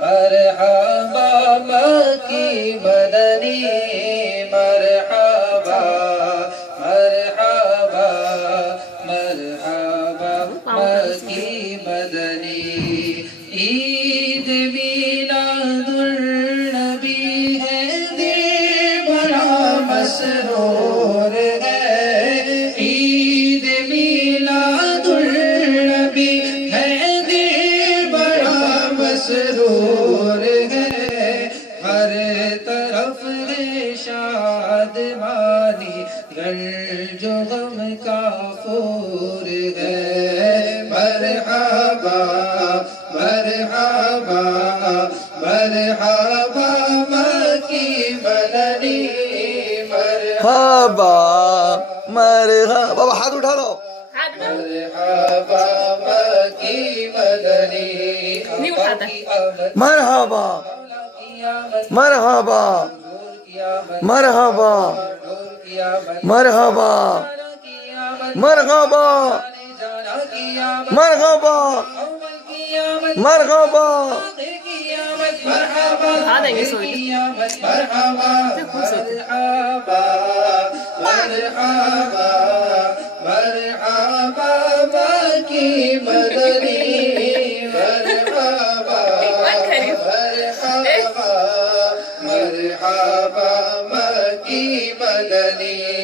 مرحبا مکی مدنی مرحبا مرحبا مرحبا مکی مدنی عید میلاد النبی ہے دل بڑا مسرور ہے عید میلاد النبی ہے دل بڑا مسرور ہے ہر طرف ہے شادمانی گھر جو غم کا خور ہے مرحبا مرحبا مرحبا مکی مدنی مرحبا مرحبا بابا ہاتھ اٹھا لو مرحبا مکی مدنی مرحبا مرحبا مرحبا مرحبا مرحبا مرحبا مرحبا مرحبا مکی مدنی مرحبا مرحبا مرحبا مکی مدنی